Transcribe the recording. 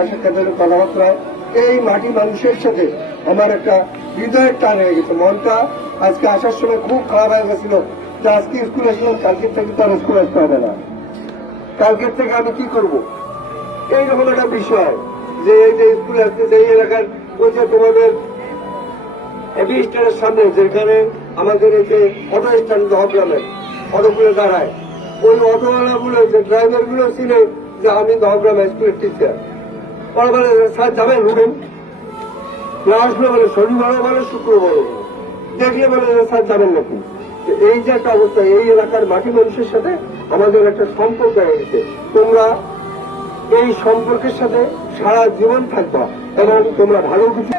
দেখা সাক্ষাতের কথাবার্তায় এই মাটি মানুষের সাথে আমার একটা হৃদয়ের টান হয়ে গেছে। মনটা আজকে আসার সময় খুব খারাপ হয়ে গেছিল যে আজকে স্কুল আসলাম, কালকের থেকে তো আর স্কুল আসতে হবে না, কালকের থেকে আমি কি করব, এইরকম একটা বিষয়। যে এই যে স্কুল আসতেছে এই এলাকার ওই যে তোমাদের এবি স্ট্যান্ডের সামনে যেখানে আমাদের এই যে অটো স্ট্যান্ড দহগ্রামের অটোগুলো দাঁড়ায়, ওই অটোওয়ালা গুলো যে ড্রাইভার গুলো ছিল যে আমি দহগ্রাম স্কুলের টিচার, ওরা বলে স্যার যাবেন উঠেন, আসলে বলে শনিবারও বলে শুক্রবারও বলে, দেখলে বলে স্যার যাবেন নাকি। এই যে একটা অবস্থা, এই এলাকার মাটি মানুষের সাথে আমাদের একটা সম্পর্ক হয়ে গেছে। তোমরা এই সম্পর্কের সাথে সারা জীবন থাকবা এবং তোমরা ভালো কিছু